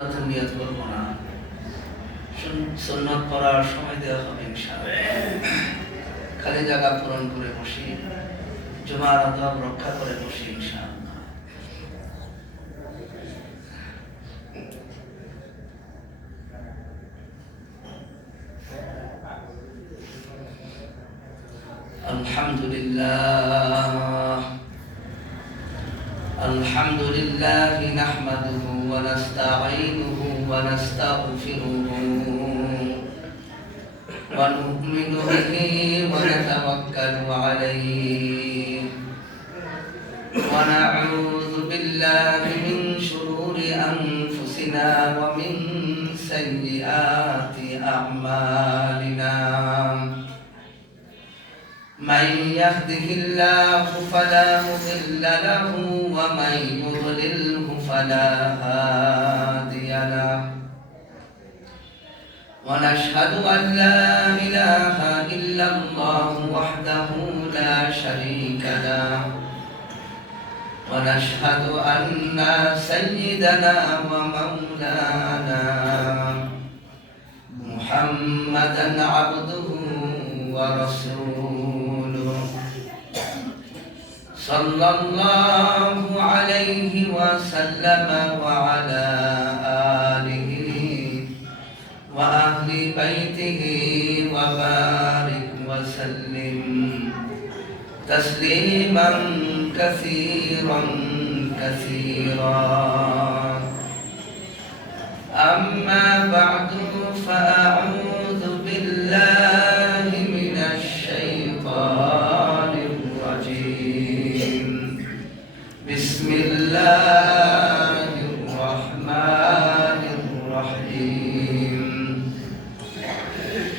নিয়ত করবো না, সুন্নাত পড়ার সময় দেওয়া হবে ইনশাআল্লাহ। খালি জায়গা পূরণ করে বসি, জুমার আদব রক্ষা করে বসি ইনশাআল্লাহ। আলহামদুলিল্লাহ আলহামদুলিল্লাহ নাহমাদুহু ওয়া নাস্তাঈনুহু ওয়া নাস্তাগফিরুহু ওয়া নু'মিনু বিহি ওয়া নাতাওয়াক্কালু আলাইহি ওয়া না'উযু বিল্লাহি মিন শুরুরি আনফুসিনা ওয়া মিন সাইয়্যাতি আ'মালিনা। من يهده الله فلا مضل له ومن يضلله فلا هادي له، ونشهد أن لا إله إلا الله وحده لا شريك له، ونشهد أن سيدنا ومولانا محمدا عبده ورسوله صلى الله عليه وسلم وعلى آله وأهل بيته وبارك وسلم تسليما كثيرا كثيرا. أما بعد فأعوذ بالله من الشيطان الرجيم. بسم الله الرحمن الرحيم.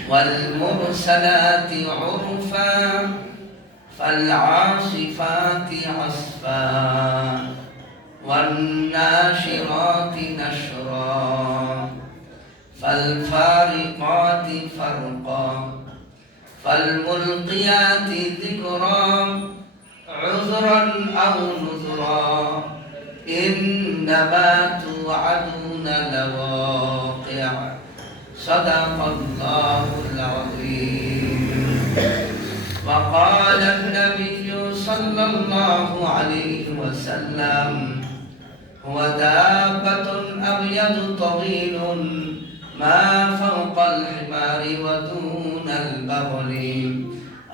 والمرسلات عرفا فالعاصفات عصفا والناشرات نشرا فالفارقات فرقا فالملقيات ذكرا عذرا أو نذرا إنما توعدون لواقع صدق الله العظيم. وقال النبي صلى الله عليه وسلم هو دابة أبيض طويل ما فوق الحمار ودون البغل،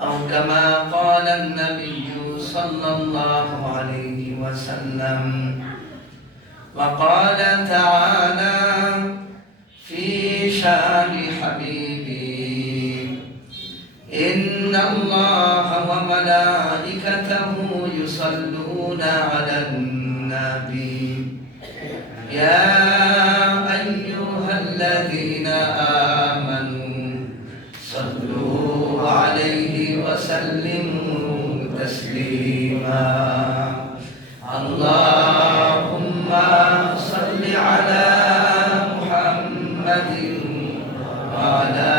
أو كما قال النبي صلى الله عليه وسلم. وقال تعالى في شان حبيبي إن الله وملائكته يصلون على النبي يا أيها الذين آمنوا صلوا عليه وسلموا تسليما. اللهم صل على محمد وعلى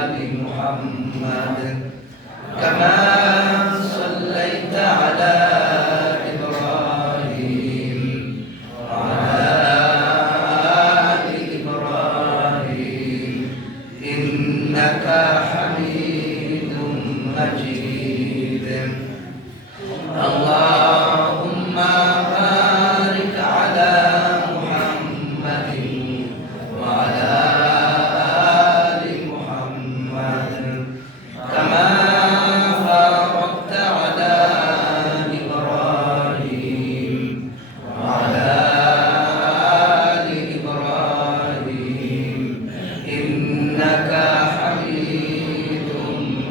آل محمد كما صليت على إبراهيم وعلى آل إبراهيم إنك حميد مجيد. اللهم بارك على محمد وعلى آل محمد كما باركت على إبراهيم وعلى آل إبراهيم إنك حميد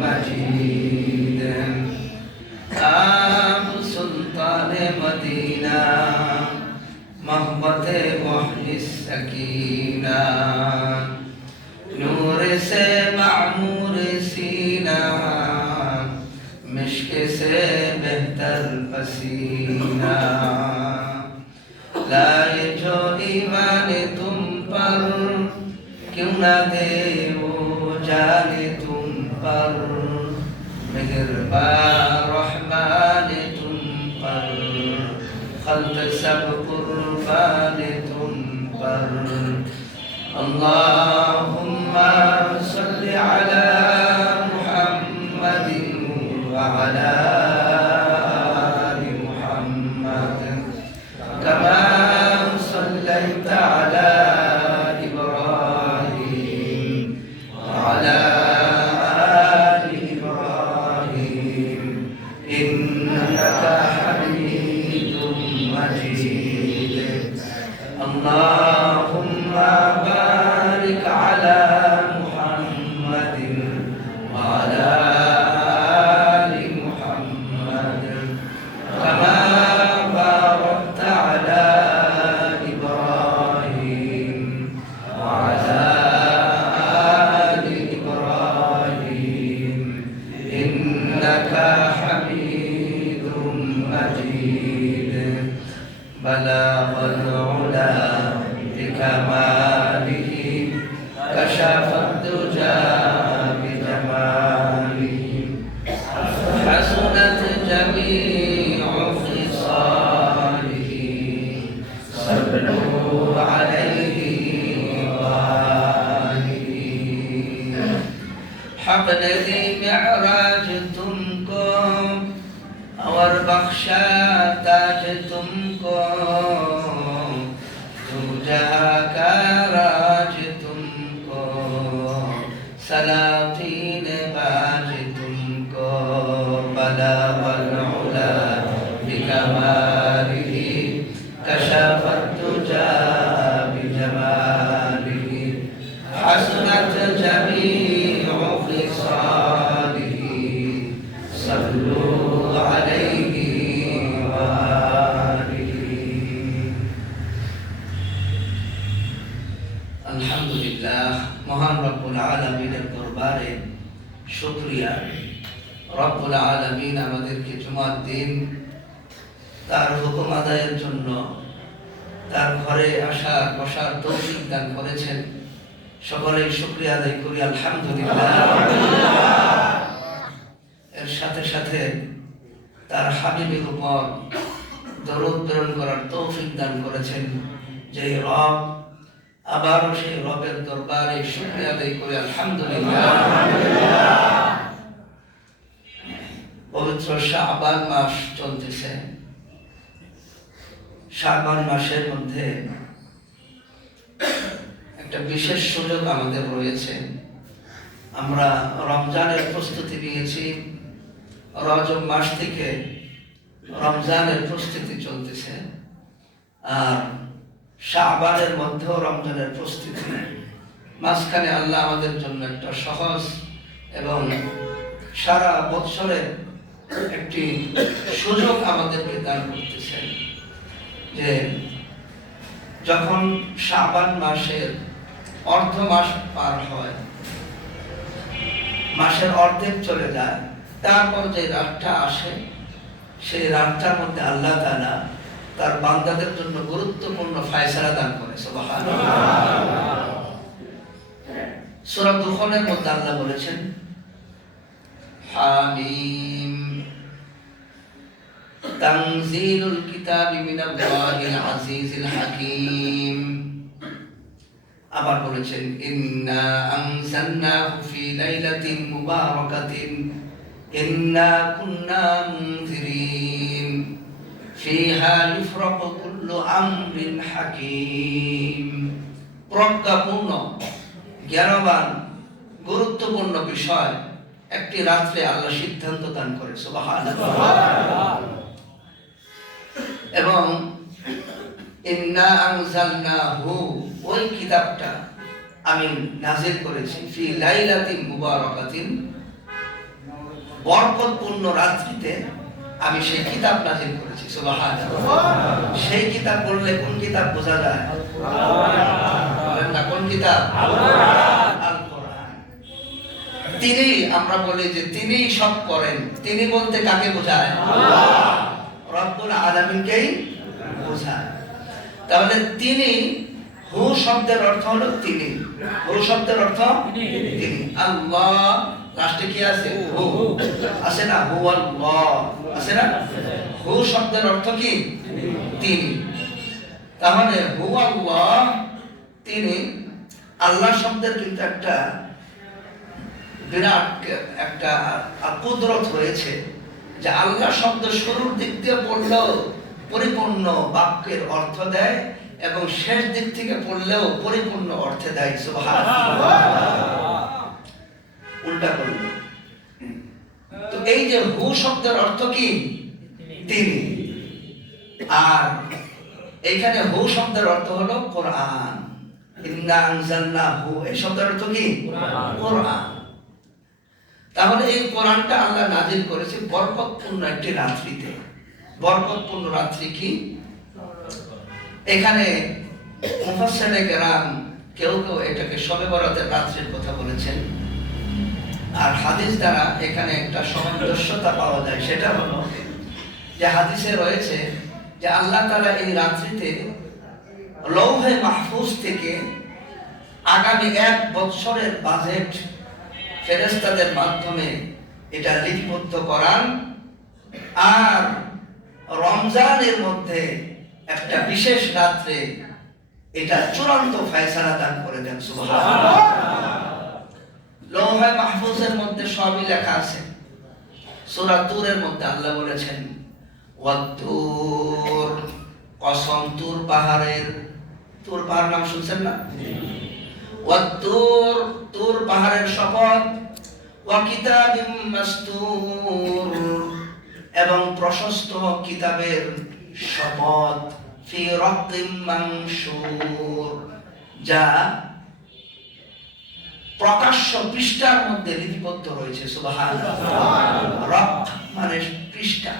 مجيد. आप सुल्तान मदीना मोहब्बत मुहलिस सकीना नूर से मामूर सीना मिश्क से बेहतर पसीना लाए जो ईमान तुम पर क्यों ना दे वो जाने तुम पर मेहरबान रहमान तुम पर खल्क सब कुर्बान तुम اللهم صل على محمد وعلى آل محمد كما صليت على إبراهيم وعلى آل إبراهيم إنك حميد مجيد اللهم بارك على محمد وعلى آل محمد كما باركت على إبراهيم وعلى آل إبراهيم إنك حميد مجيد بلغ العلا بكماله كشف الدجى بجماله حسنت جميع خصاله صلوا عليه وآله حق الذي معراج तुमको और बख्शा ताज तुमको तू जहाँ का राज तुमको सलातीन बाज तुमको बलागल उला बिकमालिही कशफत तुजा बिजमालिही हसनत जमीउ खिसालिही सल्लू अलैहि व आलिहि। আলহামদুলিল্লাহ, মহান রব্বুল আলামিনের দরবারে শুকরিয়া। রব্বুল আলামিন আমাদেরকে জুমার দিন তার হুকুম আদায়ের জন্য তার ঘরে আসার বসার তৌফিক দান করেছেন। সকলেই শুকরিয়া আদায় করি আলহামদুলিল্লাহ। এর সাথে সাথে তার হাবিবের উপর দরুদ প্রেরণ করার তৌফিক দান করেছেন যে রব। আবারও সেই রবের দরবারে শুকরিয়া আদায় করি আলহামদুলিল্লাহ। পবিত্র শাবান মাস চলতেছে। শাবান মাসের মধ্যে একটা বিশেষ সুযোগ আমাদের রয়েছে। আমরা রমজানের প্রস্তুতি নিয়েছি। রজব মাস থেকে রমজানের প্রস্তুতি চলতেছে, আর শাবানের মধ্যেও রমজানের প্রস্তুতি। মাঝখানে আল্লাহ আমাদের জন্য একটা সহজ এবং সারা বৎসরের একটি সুযোগ আমাদেরকে দান করতেছেন যে যখন শাবান মাসের অর্ধ মাস পার হয়, মাসের অর্ধেক চলে যায়, তারপর যে রাতটা আসে, সেই রাতটার মধ্যে আল্লাহ তাআলা তার বান্দাদের জন্য গুরুত্বপূর্ণ ফয়সালা দান করে। সুবহানাল্লাহ। সূরা দুখনের মধ্যে আল্লাহ বলেছেন হামিম তানজিলুল কিতাবি মিনাল্লাহিল আজিজিল হাকীম। আবার বলেছেন ইন্না আনজালনাহু ফি লাইলাতিন মুবারাকাতিন ইন্না কুন্না মুনজিরিন ফিহা ইউফরাকু কুল্লু আমরিন হাকীম। প্রজ্ঞাপূর্ণ, জ্ঞানবান, গুরুত্বপূর্ণ বিষয় একটি রাত্রে আল্লাহ সিদ্ধান্ত দান করে। সুবহানাল্লাহ। এবং ইন্না আনজালনাহু, ওই কিতাবটা আমি নাযিল করেছি, ফি লাইলাতিন মুবারাকাতিন, বরকতপূর্ণ রাত্রিতে আমি সেই কিতাব নাযিল করেছি। সুবহানাল্লাহ। সেই কিতাব বললে কোন কিতাব বোঝা যায়? বলেন না, কোন কিতাব? আল কোরআন। তিনি, আমরা বলি যে তিনি সব করেন। তিনি বলতে কাকে বোঝায়? আল্লাহ রব্বুল আলামিনকেই বোঝায়। তাহলে তিনি, হু শব্দের অর্থ হলো তিনি। হু শব্দের অর্থ তিনি। আল্লাহ লাস্টে কি আছে? হু আছে না? হু আল্লাহ আছে না? হু শব্দের অর্থ কি? তিনি। তাহলে হু আল্লাহ তিনি, আল্লাহ শব্দের কিন্তু একটা বিরাট একটা কুদরত রয়েছে, যে আল্লাহ শব্দ শুরুর দিক দিয়ে পড়লেও পরিপূর্ণ বাক্যের অর্থ দেয় এবং শেষ দিক থেকে পড়লেও পরিপূর্ণ অর্থে দেয়। সুবহানাল্লাহ। উল্টা করল। তো এই যে হু শব্দের অর্থ কি? তিনি। আর এইখানে হু শব্দের অর্থ হলো কোরআন। ইন্না আনজালনাহু, এই শব্দের অর্থ কি? কোরআন। তাহলে এই কোরআনটা আল্লাহ নাজিল করেছে বরকতপূর্ণ একটি রাত্রিতে। বরকতপূর্ণ রাত্রি কি? এখানে মুফাসসিরে কেরাম কেউ কেউ এটাকে শবে বরাতের রাত্রির কথা বলেছেন। আর হাদিস দ্বারা এখানে একটা সামঞ্জস্যতা পাওয়া যায়, সেটা হলো যে হাদিসে রয়েছে যে আল্লাহ তাআলা এই রাত্রিতে লৌহে মাহফুজ থেকে আগামী 1 বছরের বাজেট ফেরেশতাদের মাধ্যমে এটা লিপিবদ্ধ করান, আর রমজানের মধ্যে একটা বিশেষ রাত্রে এটা চূড়ান্ত ফয়সালা দান করে দেন। সুবহানাল্লাহ। লৌহে মাহফুজের মধ্যে সবই লেখা আছে। সূরা তুরের মধ্যে আল্লাহ বলেছেন ওয়াত-তুর, কসম তুর পাহাড়ের। তুর পাহাড় নাম শুনছেন না? ওয়াত-তুর, তুর পাহাড়ের শপথ। ওয়া কিতাবিম মাসতুর, এবং প্রশস্ত কিতাবের শপথ। ফি রাক্কিম মানশুর, যা প্রকাশ্য পৃষ্ঠার মধ্যে লিপিবদ্ধ রয়েছে। সুবহানাল্লাহ। রাক মানে পৃষ্ঠা,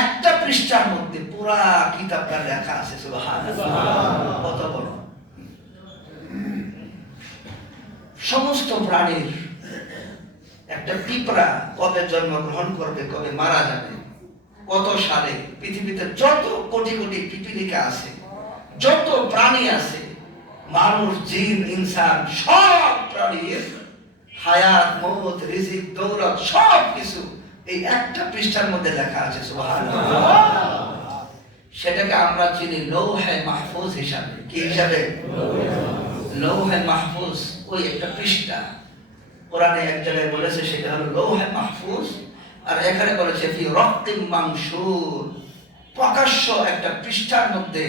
একটা পৃষ্ঠার মধ্যে পুরা কিতাবটা লেখা আছে। সুবহানাল্লাহ। কত বড়! সমস্ত প্রাণীর, একটা পিঁপড়া কবে জন্মগ্রহণ করবে, কবে মারা যাবে, কত সালে, পৃথিবীতে যত কোটি কোটি পিপীলিকা আছে, যত প্রাণী আছে, মানুষ, জিন, ইনসান, সব প্রাণীর হায়াত, মওত, রিজিক, দৌলত সব কিছু এই একটা পৃষ্ঠার মধ্যে লেখা আছে। সুবহানাল্লাহ। সেটাকে আমরা চিনি লৌহে মাহফুজ হিসাবে। কি হিসাবে? লৌহে মাহফুজ। ওই একটা পৃষ্ঠা কোরআনে এক জায়গায় বলেছে সেটা হলো লৌহে মাহফুজ, আর এখানে বলেছে ফি রাক্কিম মানশুর, প্রকাশ্য একটা পৃষ্ঠার মধ্যে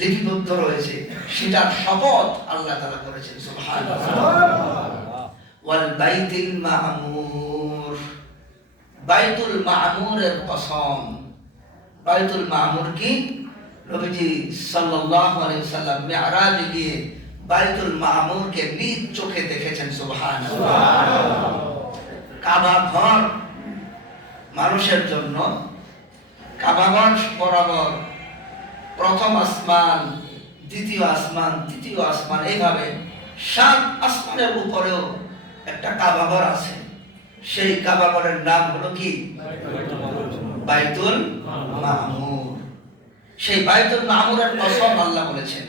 লিপিবদ্ধ রয়েছে, সেটার শপথ আল্লাহ তাআলা করেছেন। সুবহানাল্লাহ। ওয়াল বাইতুল মামুর, বাইতুল মামুরের কসম। বাইতুল মামুর কি? নবীজি সাল্লাল্লাহু আলাইহি ওয়াসাল্লাম মিরাজে গিয়ে বাইতুল মামুরকে নিজ চোখে দেখেছেন। সুবহানাল্লাহ। কাবা ঘর মানুষের জন্য, কাবা ঘর বরাবর প্রথম আসমান, দ্বিতীয় আসমান, তৃতীয় আসমান, এইভাবে 7 আসমানের উপরেও একটা কাবা ঘর আছে। সেই কাবা ঘরের নাম হলো কি? বাইতুল মামুর। সেই বাইতুল মামুরের কসম আল্লাহ বলেছেন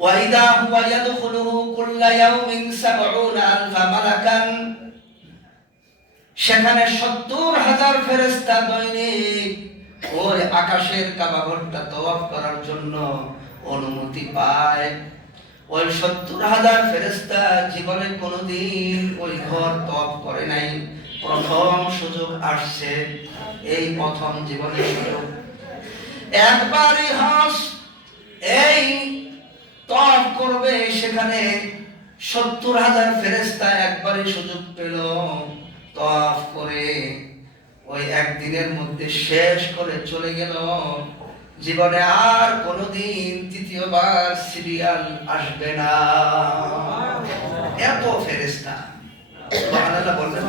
ওয়াইদা হুয়া ইয়াদখুলুহু কুল্লা ইয়াউমিন ৭০,০০০ মালাকান, সেখানে ৭০,০০০ ফেরেশতা দৈনিক ওই আকাশের কাবা ঘরটা তওয়াফ করার জন্য অনুমতি পায়। ওই ৭০,০০০ ফেরেশতা জীবনে কোনোদিন ওই ঘর তওয়াফ করে নাই, প্রথম সুযোগ আসছে, এই প্রথম জীবনের সুযোগ। একবারই হজ এই তওয়াফ করবে, সেখানে ৭০,০০০ ফেরেশতা একবারই সুযোগ পেল তওয়াফ করে, ওই একদিনের মধ্যে শেষ করে চলে গেল। জীবনে আর কোনোদিন তৃতীয়বার সিরিয়াল আসবে না। এত ফেরেশতা, সুবহানাল্লাহ বলবেন,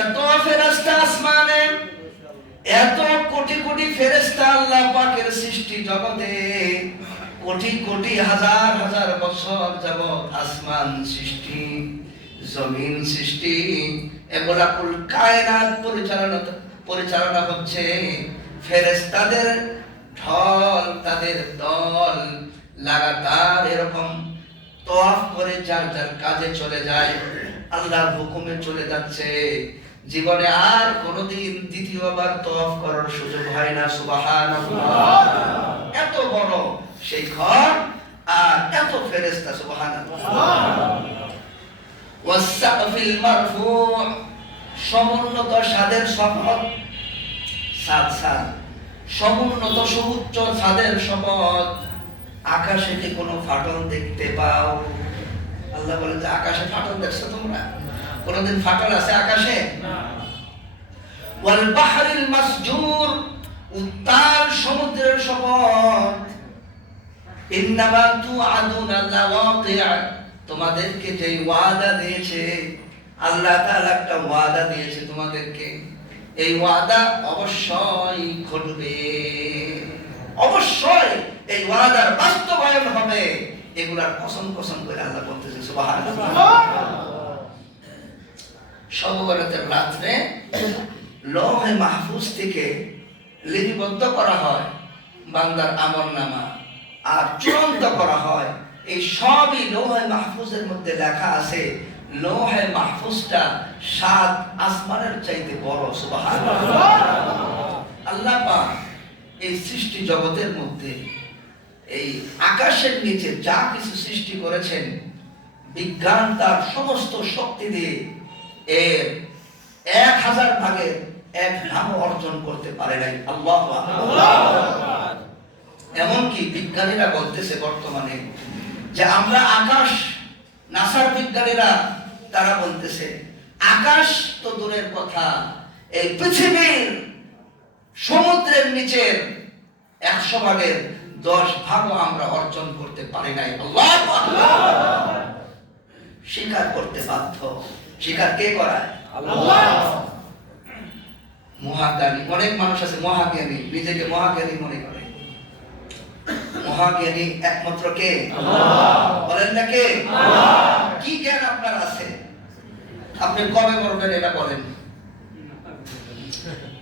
এত ফেরেশতা আসমানে, এত কোটি কোটি ফেরেশতা আল্লাহ পাকের সৃষ্টি জগতে, কোটি কোটি হাজার হাজার বছর যাবত আসমান সৃষ্টি, জমিন সৃষ্টি, এগুলা কুল কায়নাত পরিচালনা হচ্ছে ফেরেশতাদের ঢল, তাদের দল লাগাতার এরকম তওয়াফ করে যার যার কাজে চলে যায়, আল্লাহর হুকুমে চলে যাচ্ছে। জীবনে আর কোনোদিন দ্বিতীয়বার তওয়াফ করার সুযোগ হয় না। সুবহানাল্লাহ। এত এত বড় সেই ঘর আর এত ফেরেশতা, সুবহানাল্লাহ। ওয়াসসাকফিল মারফু', সমুন্নত ছাদের শপথ, ছাদ সমুন্নত সুউচ্চ ছাদের শপথ। আকাশে কি কোনো ফাটল দেখতে পাও? আল্লাহ বলেন যে আকাশে ফাটল দেখছো তোমরা? কোনদিন ফাটল আছে আকাশে? না। ওয়াল বাহরিল মাসজুর, উত্তাল সমুদ্রের শপথ। ইন্নামা তুআদুনা লাওয়াকি', তোমাদেরকে যে ওয়াদা দিয়েছে আল্লাহ তাআলা, একটা ওয়াদা দিয়েছে তোমাদেরকে, এই ওয়াদা অবশ্যই ঘটবে, অবশ্যই এই ওয়াদার বাস্তবায়ন হবে। এগুলার কসম কসম করে আল্লাহ বলতেছে, সুবহানাল্লাহ। শবে বরাতের রাতে লৌহে মাহফুজ থেকে লিপিবদ্ধ করা হয় বান্দার আমলনামা, আর চূড়ান্ত করা হয়। এই সবই লৌহে মাহফুজের মধ্যে লেখা আছে। লৌহে মাহফুজটা 7 আসমানের চাইতে বড়, সুবহানাল্লাহ। আল্লাহ পাক এই সৃষ্টি জগতের মধ্যে এই আকাশের নিচে যা কিছু সৃষ্টি করেছেন, বিজ্ঞান তার সমস্ত শক্তি দিয়ে এর 1000 ভাগের 1 ভাগও অর্জন করতে পারে নাই। আল্লাহু আকবার। এমনকি বিজ্ঞানীরা বলতেছে বর্তমানে যে আমরা আকাশ, নাসার বিজ্ঞানীরা তারা বলতেছে আকাশ তো দূরের কথা, এই পৃথিবীর সমুদ্রের নিচের 100 ভাগের 10 ভাগও আমরা অর্জন করতে পারি নাই। আল্লাহু আকবার। স্বীকার করতে বাধ্য। স্বীকার কে করায়? আল্লাহ। মহাজ্ঞানী, অনেক মানুষ আছে মহাজ্ঞানী, নিজেকে মহাজ্ঞানী মনে করে। মহাজ্ঞানী একমাত্র কে? আল্লাহ। বলেন না কে? আল্লাহ। কি জ্ঞান আপনার আছে? আপনি কবে মরবেন এটা বলেন?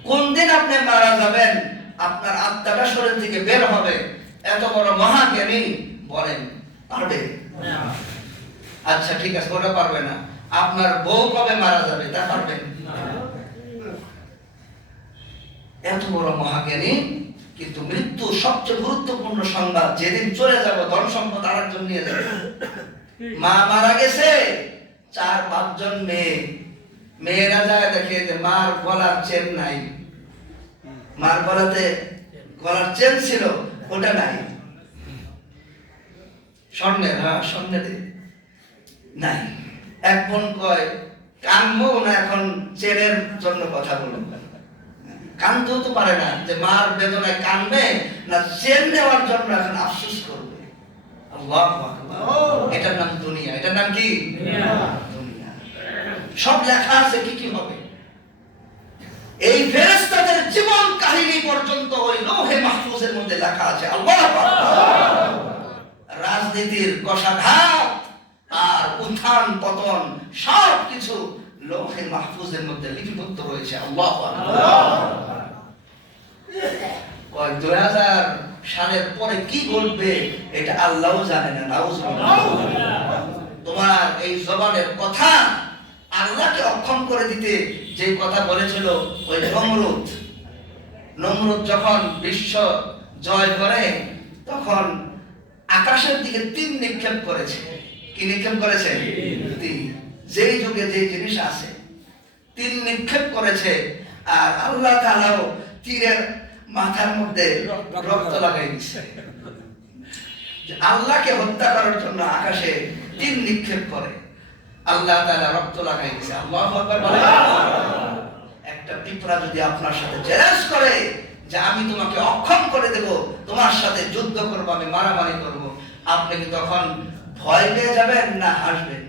কোন দিন আপনি মারা যাবেন, আপনার আত্মাটা শরীর থেকে বের হবে, এত বড় মহাজ্ঞানী বলেন পারবে? না। আচ্ছা ঠিক আছে, ওটা পারবে না। আপনার বউ কবে মারা যাবে তা পারবেন? না। এত বড় মহাজ্ঞানী, কিন্তু মৃত্যু সবচেয়ে গুরুত্বপূর্ণ সংবাদ। যেদিন চলে যাব ধন সম্পদ আরেকজন নিয়ে যাবে। মা মারা গেছে, 4-5 জন মেয়ে, মেয়েরা যায় দেখে যে মার গলার চেন নাই, মার গলাতে গলার চেন ছিল ওটা নাই, স্বর্ণের, স্বর্ণের নাই। এক বোন কয় কানবো না এখন চেনের জন্য কথা বলুন, কানতেও তো পারে না যে মার বেদনায় কানবে না চেন নেওয়ার জন্য এখন আফসোস করবে। আল্লাহু আকবার। এটার নাম দুনিয়া। এটার নাম কি? দুনিয়া। সব লেখা আছে কি কি হবে। এই ফেরেশতাদের জীবন কাহিনী পর্যন্ত ওই লৌহে মাহফুজের মধ্যে লেখা আছে। আল্লাহু আকবার। রাজনীতির কষাঘাত আর উত্থান পতন সব কিছু লৌহে মাহফুজের মধ্যে লিপিবদ্ধ রয়েছে। আল্লাহু আকবার। 2000 সালের পরে কি ঘটবে এটা আল্লাহও জানে না। নাউজুবিল্লাহ। তোমার এই জবানের কথা আল্লাহকে অক্ষম করে দিতে যে কথা বলেছিল ওই নমরুদ যখন বিশ্ব জয় করে তখন আকাশের দিকে 3 নিক্ষেপ করেছে। কি নিক্ষেপ করেছে? 3। যেই যুগে যে জিনিস আছে 3 নিক্ষেপ করেছে। আর আল্লাহ তাআলাও তীরের মাথার মধ্যে রক্ত লাগাই দিচ্ছে। আল্লাহকে হত্যা করার জন্য আকাশে 3 নিক্ষেপ করে আল্লাহ তাআলা রক্ত লাগাই দিচ্ছে। আল্লাহু আকবার। একটা পিঁপড়া যদি আপনার সাথে চ্যালেঞ্জ করে যে আমি তোমাকে অক্ষম করে দেব, তোমার সাথে যুদ্ধ করব, আমি মারামারি করব, আপনি কি তখন ভয় পেয়ে যাবেন না হাসবেন?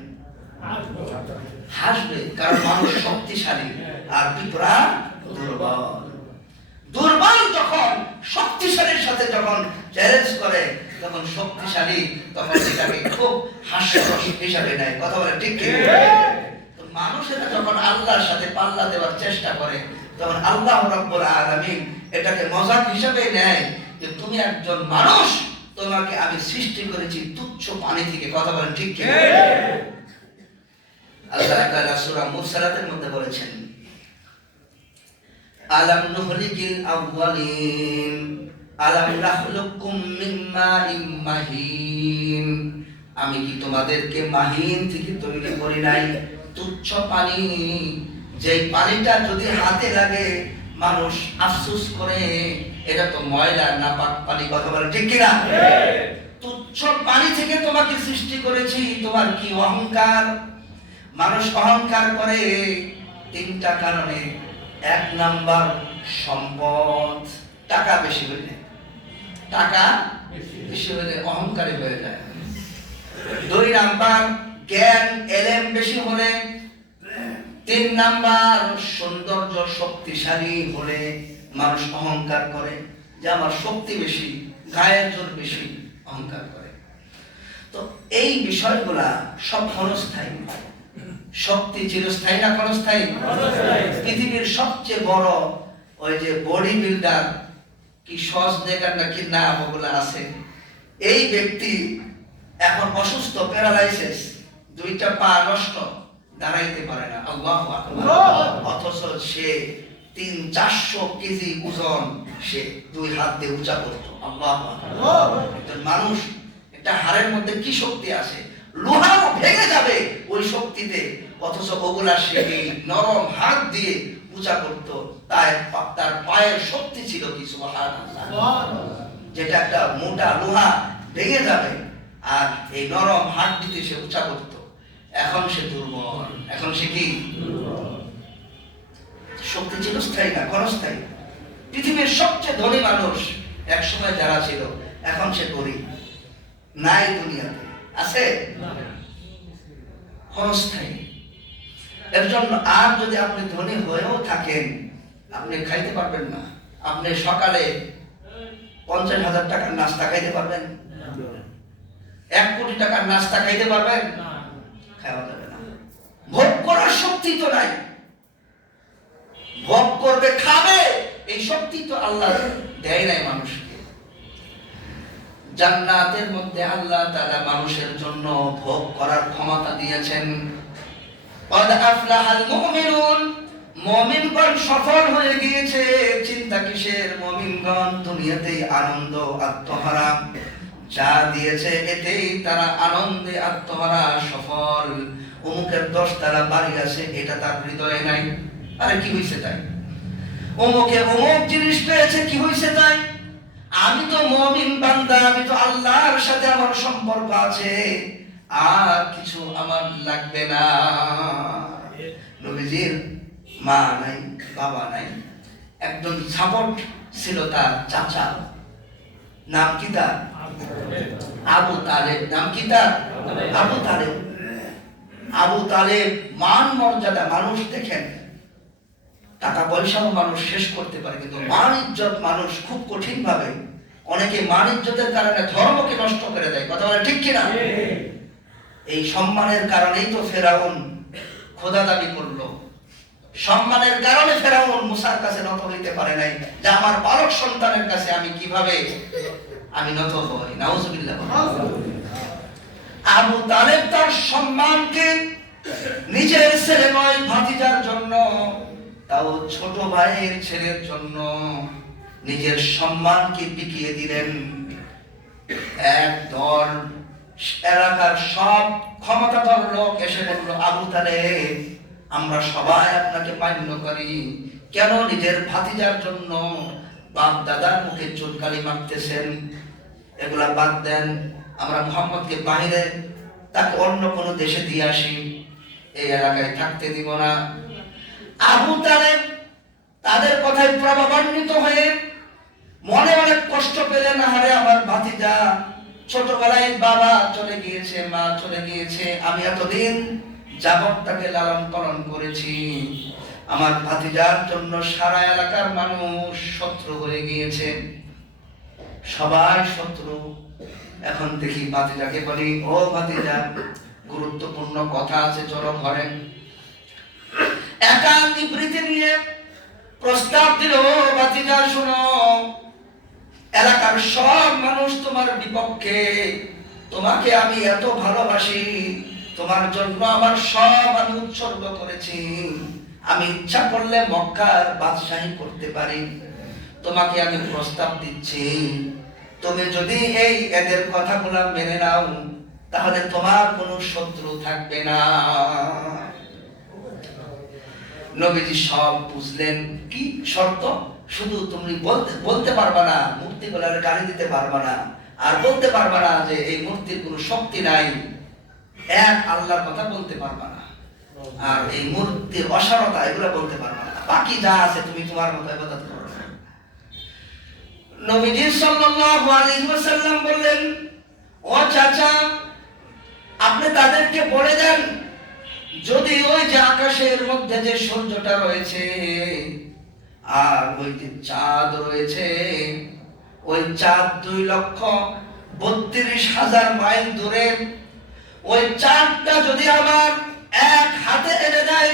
হাসবে, কারণ মানুষ শক্তিশালী আর পিঁপড়া দুর্বল। যখন শক্তিশালীর সাথে যখন চ্যালেঞ্জ করে তখন শক্তিশালী তখন এটাকে খুব হাস্যরস হিসাবে নেয়। কথা বলে ঠিক কি? মানুষেরা যখন আল্লাহর সাথে পাল্লা দেওয়ার চেষ্টা করে তখন আল্লাহ রাব্বুল আলামিন এটাকে মজাক হিসাবে নেয় যে তুমি একজন মানুষ, তোমাকে আমি সৃষ্টি করেছি তুচ্ছ পানি থেকে। কথা বলেন ঠিক কি? আল্লাহ তাআলা সূরা মুরসালাতের মধ্যে বলেছেন আলাম নুহলিকিল আউয়ালিন আলাম নাখলুকুম মিন মাইম মাহিন, আমি কি তোমাদেরকে মাহিন থেকে তৈরি করি নাই? তুচ্ছ পানি, যে পানিটা যদি হাতে লাগে মানুষ আফসোস করে এটা তো ময়লা নাপাক পানি। কথা বলে ঠিক কিনা? তুচ্ছ পানি থেকে তোমাকে সৃষ্টি করেছি, তোমার কি অহংকার? মানুষ অহংকার করে তিনটা কারণে। এক নাম্বার সম্পদ, টাকা বেশি হইলে, টাকা বেশি হইলে অহংকারী হয়ে যায়। দুই নাম্বার জ্ঞান এলেম বেশি হলে। তিন নাম্বার সৌন্দর্য শক্তিশালী হলে মানুষ অহংকার করে যে আমার শক্তি বেশি, গায়ের জোর বেশি, অহংকার করে। তো এই বিষয়গুলা সব ক্ষণস্থায়ী। শক্তি চিরস্থায়ী না ক্ষণস্থায়ী? পৃথিবীর সবচেয়ে বড় ওই যে বডি বিল্ডার কি সজনেগার না কি নাম ওগুলা আছে, এই ব্যক্তি এখন অসুস্থ, প্যারালাইসিস, দুইটা পা নষ্ট, দাঁড়াইতে পারে না। আল্লাহু আকবার। অথচ সে 300-400 কেজি ওজন সে দুই হাত দিয়ে উঁচা করতো। আল্লাহু আকবার। একজন মানুষ, একটা হাড়ের মধ্যে কি শক্তি আছে, লোহাও ভেঙে যাবে ওই শক্তিতে, অথচ ওগুলা সে নরম হাত দিয়ে উঁচা করতো। তার পায়ের শক্তি ছিল কি? সুবহানাল্লাহ। যেটা একটা মোটা লোহা ভেঙে যাবে, আর এই নরম হাত দিতে সে উঁচা করতো। এখন সে দুর্বল। এখন সে কি? শক্তি চিরস্থায়ী না ক্ষণস্থায়ী। পৃথিবীর সবচেয়ে ধনী মানুষ একসময় যারা ছিল, এখন সে গরিব, নাই দুনিয়াতে, আছে ক্ষণস্থায়ী। এর জন্য আর যদি আপনি ধনী হয়েও থাকেন, আপনি খাইতে পারবেন না। আপনি সকালে 50,000 টাকার নাস্তা খাইতে পারবেন? 1 কোটি টাকার নাস্তা খাইতে পারবেন? খাওয়া যাবে না। ভোগ করার শক্তি তো নাই। ভোগ করবে, খাবে, এই শক্তি তো আল্লাহ দেয় নাই মানুষকে। জান্নাতের মধ্যে আল্লাহ তাআলা মানুষের জন্য ভোগ করার ক্ষমতা দিয়েছেন। قد أفلح المؤمنون, মুমিনগণ সফল হয়ে গিয়েছে। চিন্তা কিসের? মুমিনগণ দুনিয়াতেই আনন্দ আত্মহারা, যা দিয়েছে এতেই তারা আনন্দে আত্মহারা, সফল। অমুকের 10 তারা বাড়ি আছে, এটা তার হৃদয়ে নাই। আরে কি হইছে তাই? অমুকে অমুক জিনিস পেয়েছে, কি হইছে তাই? আমি তো মুমিন বান্দা, আমি তো আল্লাহর সাথে আমার সম্পর্ক আছে, আর কিছু আমার লাগবে না। নবীজির মা নাই, বাবা নাই, একজন সাপোর্ট ছিল তার চাচা, নাম কি তার? আবু তালেব। নাম কি তার? আবু তালেব। আবু তালেব মান মর্যাদা, মানুষ দেখেন টাকা পয়সাও মানুষ শেষ করতে পারে, কিন্তু মান ইজ্জত মানুষ খুব কঠিন ভাবে, অনেকে মান ইজ্জতের কারণে ধর্মকে নষ্ট করে দেয়। কথা বলে ঠিক কিনা? এই সম্মানের কারণেই তো ফেরাউন খোদা দাবি করলো। সম্মানের কারণে ফেরাউন মুসার কাছে নত হইতে পারে নাই, যে আমার বালক সন্তানের কাছে আমি কিভাবে আমি নত হই। নাউজুবিল্লাহ। আবু তালেব তার সম্মানকে নিজের ছেলে নয়, ভাতিজার জন্য, তাও ছোট ভাইয়ের ছেলের জন্য নিজের সম্মানকে বিকিয়ে দিলেন। একদল এলাকার সব ক্ষমতাধর লোক এসে বলল, আবু তালেব, আমরা সবাই আপনাকে মান্য করি, কেন নিজের ভাতিজার জন্য বাপ দাদার মুখে চুনকালি মারতেছেন? এগুলা বাদ দেন, আমরা মুহাম্মদকে বাহিরে, তাকে অন্য কোনো দেশে দিয়ে আসি, এই এলাকায় থাকতে দিব না। আবু তালেব তাদের কথায় প্রভাবান্বিত হয়ে মনে অনেক কষ্ট পেলেন। আরে আমার ভাতিজা, ছোটবেলায় বাবা চলে গিয়েছে, মা চলে গিয়েছে, আমি এতদিন যাবত তাকে লালন পালন করেছি, আমার ভাতিজার জন্য সারা এলাকার মানুষ শত্রু হয়ে গিয়েছে, সবাই শত্রু। এখন দেখি ভাতিজাকে বলি, ও ভাতিজা, গুরুত্বপূর্ণ কথা আছে, চলো ঘরে। একা বিবৃতি নিয়ে প্রস্তাব দিল, ভাতিজা শোনো, এলাকার সব মানুষ তোমার বিপক্ষে, তোমাকে আমি এত ভালোবাসি, তোমার জন্য আমার সব আমি উৎসর্গ করেছি, আমি ইচ্ছা করলে মক্কার বাদশাহী করতে পারি, তোমাকে আমি প্রস্তাব দিচ্ছি, তুমি যদি এই এদের কথাগুলো মেনে নাও তাহলে তোমার কোনো শত্রু থাকবে না। নবীজি সব বুঝলেন। কি শর্ত? শুধু তুমি বলতে পারবা না, মূর্তিগুলোর গালি দিতে পারবা না, আর বলতে পারবা না যে এই মূর্তির কোনো শক্তি নাই, এক আল্লাহর কথা বলতে পারবা না, আর এই মূর্তির অসারতা এগুলো বলতে পারবা না। বাকি যা আছে তুমি তোমার মতো ইবাদত করো। নবীজি সাল্লাল্লাহু আলাইহি ওয়াসাল্লাম বললেন, ও চাচা, আপনি তাদেরকে বলে দেন যদি ওই যে আকাশের মধ্যে যে সূর্যটা রয়েছে আর ওই যে চাঁদ রয়েছে, ওই চাঁদ 2,32,000 মাইল দূরে, ওই চাঁদটা যদি আমার এক হাতে এনে দেয়,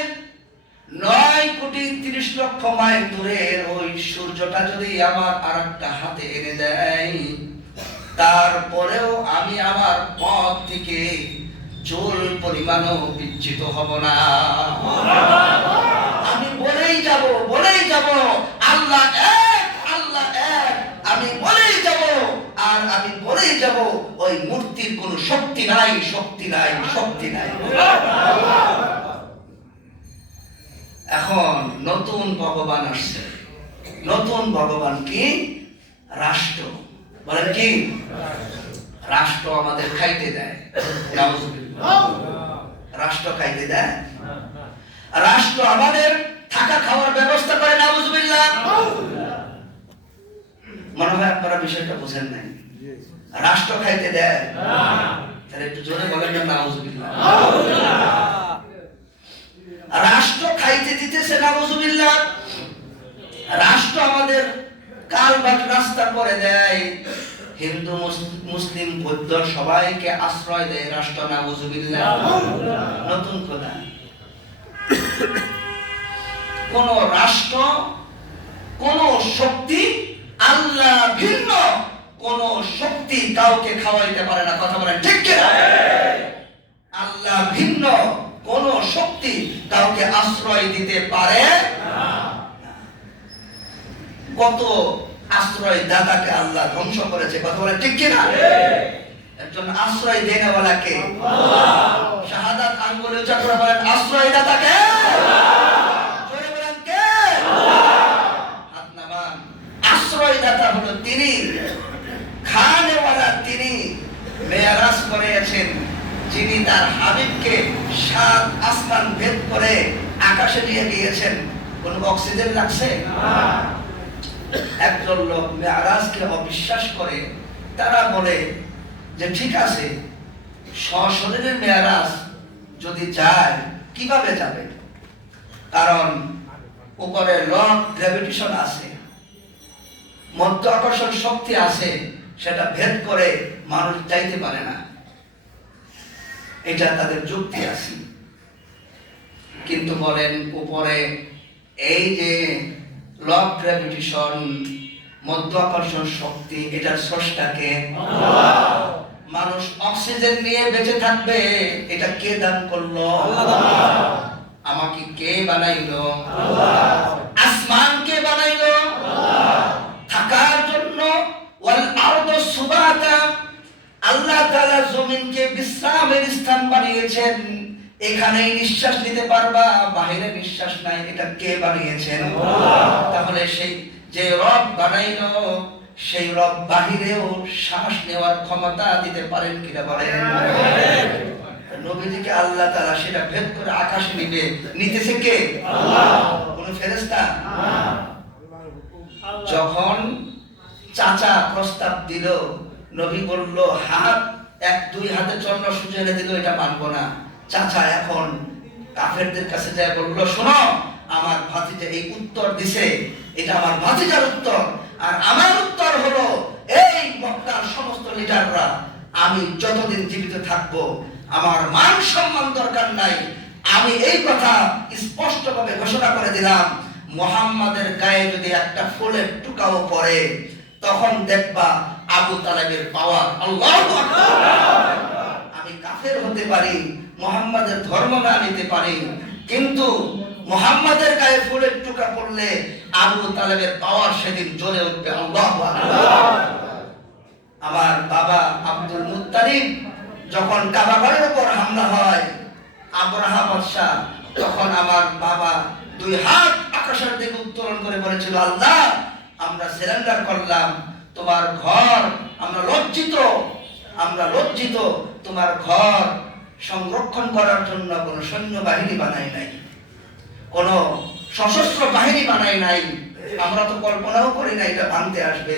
9,30,00,000 মাইল দূরের ওই সূর্যটা যদি আমার আরেকটা হাতে এনে দেয়, তারপরেও আমি আমার পথ থেকে চুল পরিমাণও বিচ্যুত হব না। আমি বলেই যাব আল্লাহ এক, আল্লাহ এক, আমি বলেই যাব, আর আমি বলেই যাব ওই মূর্তির কোনো শক্তি নাই, শক্তি নাই, শক্তি নাই। এখন নতুন ভগবান আসছে। নতুন ভগবান কি? রাষ্ট্র। বলেন কি? রাষ্ট্র আমাদের খাইতে দেয়। রাষ্ট্র খাইতে দেয়, রাষ্ট্র আমাদের থাকা খাওয়ার ব্যবস্থা করে। নাউজুবিল্লাহ। মনে হয় আপনারা বিষয়টা বুঝেন নাই। রাষ্ট্র খাইতে দেয়, তাহলে একটু জোরে বলেন না নাউজুবিল্লাহ। রাষ্ট্র খাইতে দিতেছে, নাউজুবিল্লাহ। রাষ্ট্র আমাদের কালবাট রাস্তা করে দেয়, হিন্দু মুসলিম বৌদ্ধ সবাইকে আশ্রয় দেয় রাষ্ট্র। নাউজুবিল্লাহ। নতুন খোদা। কোন রাষ্ট্র, কোন শক্তি আল্লাহ ভিন্ন কোন শক্তি কাউকে খাওয়াইতে পারে না। কথা বলেন ঠিক কিনা? আল্লাহ ভিন্ন কোন শক্তি কাউকে আশ্রয় দিতে পারে না। কত আশ্রয় দাতাকে আল্লাহ ধ্বংস করেছে। কথা বলেন ঠিক কিনা? একজন আশ্রয় দেনেওয়ালাকে শাহাদাত আঙ্গুলে উঁচা করে বলেন, আশ্রয় দাতাকে জোরে বলেন কে? হাত নামান। আশ্রয় দাতা হলো তিনি, খানেওয়ালা তিনি, মেরাজ করেছেন যিনি তার হাবিবকে 7 আসমান ভেদ করে আকাশে নিয়ে গিয়েছেন। কোন অক্সিজেন লাগছে না। একজন লোক মেরাজকে অবিশ্বাস করে, তারা বলে যে ঠিক আছে, সশরীরে মেরাজ যদি যায় কিভাবে যাবে? কারণ উপরে ল অফ গ্র্যাভিটেশন আছে, মধ্য আকর্ষণ শক্তি আছে, সেটা ভেদ করে মানুষ যাইতে পারে না। এটা তাদের যুক্তি আছে। কিন্তু বলেন উপরে এই যে ল অফ গ্র্যাভিটেশন, মধ্য আকর্ষণ শক্তি, এটার স্রষ্টাকে আল্লাহ। মানুষ অক্সিজেন নিয়ে বেঁচে থাকবে, এটা কে দান করলো? আল্লাহ। আমাকে কে বানাইলো? আল্লাহ। আসমান কে বানাইলো? আল্লাহ। থাকার জন্য ওয়াল আরদু সুবাতা, আল্লাহ তাআলা জমিনকে বিশ্রামের স্থান বানিয়েছেন। এখানেই নিঃশ্বাস নিতে পারবা, বাহিরে নিঃশ্বাস নাই। এটা কে বানিয়েছেন? আল্লাহ। তাহলে সেই যে রব বানাইলো, সেই রব বাহিরেও শ্বাস নেওয়ার ক্ষমতা দিতে পারেন কিনা বলেন? নবীজিকে আল্লাহ তাআলা সেটা ভেদ করে আকাশে নিতেছে কে? আল্লাহ। কোন ফেরেশতা? না। যখন চাচা প্রস্তাব দিল, নবী বলল হাত 1-2 হাতে চন্দ্র সূর্য এনে দিল, এটা মানবো না। চাচা এখন কাফেরদের কাছে যায় বলল, শোনো, আমার ভাতিজা এই উত্তর দিছে, এটা আমার ভাতিজার উত্তর, আর আমার উত্তর হলো এই মক্কার সমস্ত লিডাররা, আমি যতদিন জীবিত থাকবো আমার মান সম্মান দরকার নাই। আমি এই কথা স্পষ্টভাবে ঘোষণা করে দিলাম, মুহাম্মাদের গায়ে যদি একটা ফুলের টুকাও পড়ে, তখন দেখবা আবু তালেবের পাওয়ার। আল্লাহু আকবার। আমি কাফের হতে পারি, মুহাম্মাদের ধর্ম না নিতে পারি, কিন্তু মুহাম্মাদের গায়ে ফুলের টুকা পড়লে আবু তালেবের পাওয়ার সেদিন জ্বলে উঠবে। আল্লাহু আকবার। আমার বাবা আব্দুল মুত্তালিব যখন কাবা ঘরের উপর হামলা হয় আবরাহা বাদশা, তখন আমার বাবা দুই হাত আকাশের দিকে উত্তোলন করে বলেছিল, আল্লাহ আমরা সারেন্ডার করলাম তোমার ঘর, আমরা লজ্জিত তোমার ঘর সংরক্ষণ করার জন্য কোনো সৈন্যবাহিনী বানাই নাই, কোনো সশস্ত্র বাহিনী বানাই নাই, আমরা তো কল্পনাও করি না এটা ভাঙতে আসবে।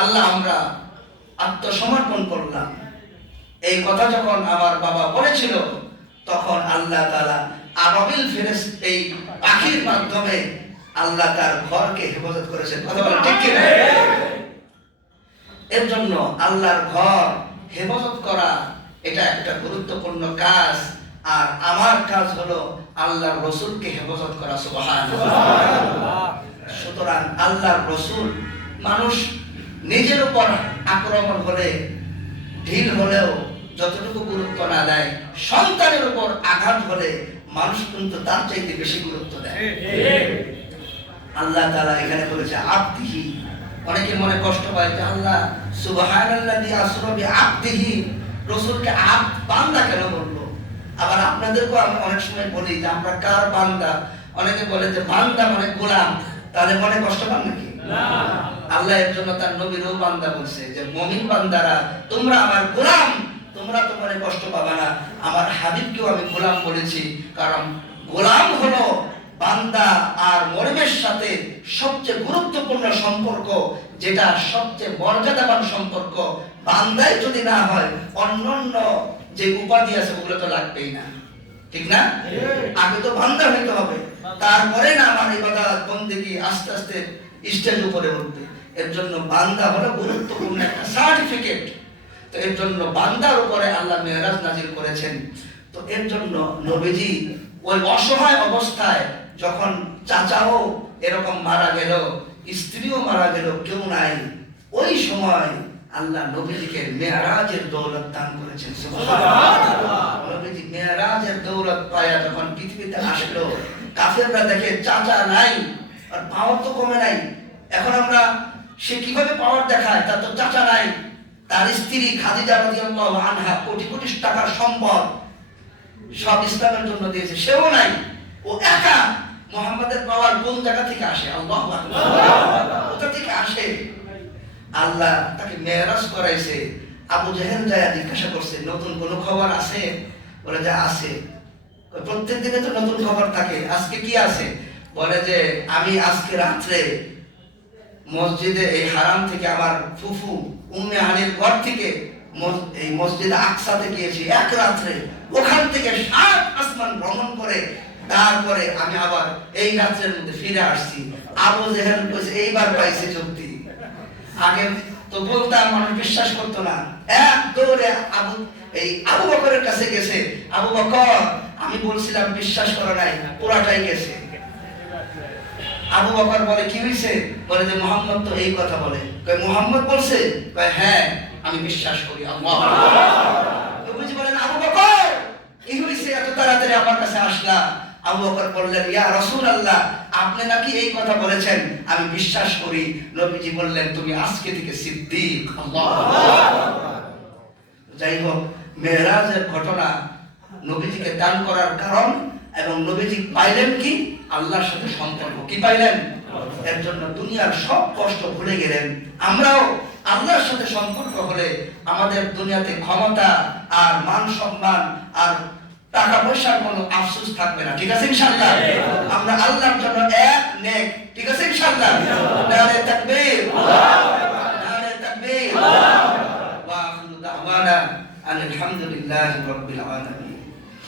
আল্লাহ আমরা আত্মসমর্পণ করলাম। এই কথা যখন আমার বাবা বলেছিল, তখন আল্লাহ তাআলা আবাবিল ফেরেশতা এই পাখির মাধ্যমে আল্লাহ তার ঘরকে হেফাজত করেছেন। কথা বলেন ঠিক কি না? এর জন্য আল্লাহর ঘর হেফাজত করা এটা একটা গুরুত্বপূর্ণ কাজ। আর আমার কাজ হলো আল্লাহর রাসূলকে হেফাজত করা। সুবহানাল্লাহ। সুতরাং আল্লাহর রাসূল, মানুষ নিজের উপর আক্রমণ হলে ঢিল হলেও যতটুকু গুরুত্ব না দেয়, সন্তানের উপর আঘাত হলে মানুষ কিন্তু তার চাইতে বেশি গুরুত্ব দেয়। আল্লাহ তাআলা এখানে বলেছে আবদিহি। অনেকে মনে কষ্ট পায় যে আল্লাহ সুবহানাল্লাযী আসরা বিআবদিহি, রাসূলকে আবদ বান্দা কেন বললো? আবার আপনাদেরকেও আমি অনেক সময় বলি যে আমরা কার বান্দা। অনেকে বলে যে বান্দা মানে গোলাম, তাহলে মনে কষ্ট পান নাকি? না। আল্লাহ এর জন্য তার নবীরও বান্দা বলছে যে মুমিন বান্দারা তোমরা আমার গোলাম, তোমরা তো মনে কষ্ট পাবা না। আমার হাবিবকেও আমি গোলাম বলেছি, কারণ গোলাম হলো বান্দা আর মরমের সাথে সবচেয়ে গুরুত্বপূর্ণ সম্পর্ক, যেটা সবচেয়ে মর্যাদাবান সম্পর্ক। বান্দাই যদি না হয়, অন্যান্য যে উপাধি আছে ওগুলো তো লাগবেই না, ঠিক না? আগে তো বান্দা হইতে হবে, তারপরে না আমার ইবাদত বন্দেগী আস্তে আস্তে স্টেজ উপরে উঠবে। এর জন্য বান্দা হলো গুরুত্বপূর্ণ একটা সার্টিফিকেট। তো এর জন্য বান্দার উপরে আল্লাহ মেরাজ নাজিল করেছেন। তো এর জন্য নবীজি ওই অসহায় অবস্থায় যখন চাচাও এরকম মারা গেল, স্ত্রীও মারা গেল, কেউ নাই, ওই সময় আল্লাহ নবীজিকে মেরাজের দৌলত দান করেছেন। সুবহানাল্লাহ। নবীজি মেরাজের দৌলত পায়া যখন পৃথিবীতে আসলো, কাফেররা দেখে চাচা নাই আর পাওয়ার তো কমে নাই। এখন আমরা সে কিভাবে পাওয়ার দেখায়, তার তো চাচা নাই। তার স্ত্রী খাদিজা রাদিয়াল্লাহু আনহা কোটি কোটি টাকার সম্পদ সব ইসলামের জন্য দিয়েছে, সেও নাই। ও একা। মুহাম্মাদের পাওয়ার কোন জায়গা থেকে আসে? আল্লাহু আকবার। কোথা থেকে আসে? আল্লাহ তাকে মেরাজ করাইছে। আবু জাহেল যায় জিজ্ঞাসা করছে, নতুন কোন খবর আছে? বলে যে আছে। প্রত্যেক দিনে তো নতুন খবর থাকে, আজকে কি আছে? বলে যে আমি আজকে রাত্রে মসজিদে এই হারাম থেকে আমার ফুফু উম্মে হানির ঘর থেকে এই মসজিদে আকসাতে গিয়েছি এক রাত্রে। ওখান থেকে 7 আসমান ভ্রমণ করে তারপরে আমি আবার এই রাত্রের মধ্যে ফিরে আসছি। আবু জাহেল কইছে এইবার পাইছে যুক্তি। আগে তো বলতাম, মানুষ বিশ্বাস করতো না। এক দৌড়ে আবু বকরের কাছে গেছে। আবু বকর, আমি বলছিলাম বিশ্বাস করো নাই, পুরাটাই গেছে। আবু বকর বলে কি হইছে? বলে যে মুহাম্মদ তো এই কথা বলে। কয় মুহাম্মদ বলছে? কয় হ্যাঁ, আমি বিশ্বাস করি। আল্লাহু আকবার। তো বুঝি বলেন আবু বকর কি হইছে এত তাড়াতাড়ি আমার কাছে আসলা? আবু বকর বললেন, ইয়া রাসূলুল্লাহ, আপনি নাকি এই কথা বলেছেন, আমি বিশ্বাস করি। নবীজি বললেন, তুমি আজকে থেকে সিদ্দিক। আল্লাহু আকবার। যাই হোক, মেরাজের ঘটনা নবীজিকে দান করার কারণ, এবং নবীজি পাইলেন কি? আল্লাহর সাথে সম্পর্ক। কি পাইলেন? এর জন্য দুনিয়ার সব কষ্ট ভুলে গেলেন। আমরাও আল্লাহর সাথে সম্পর্ক হলে আমাদের দুনিয়াতে ক্ষমতা আর মান সম্মান আর টাকা পয়সার কোনো আফসোস থাকবে না। ঠিক আছে ইনশাআল্লাহ? আমরা আল্লাহর জন্য এক নেক। ঠিক আছে ইনশাআল্লাহ? নারে তাকবীর, নারে তাকবীর। ওয়া আখিরু দাওয়ানা আলহামদুলিল্লাহি রাব্বিল আলামিন।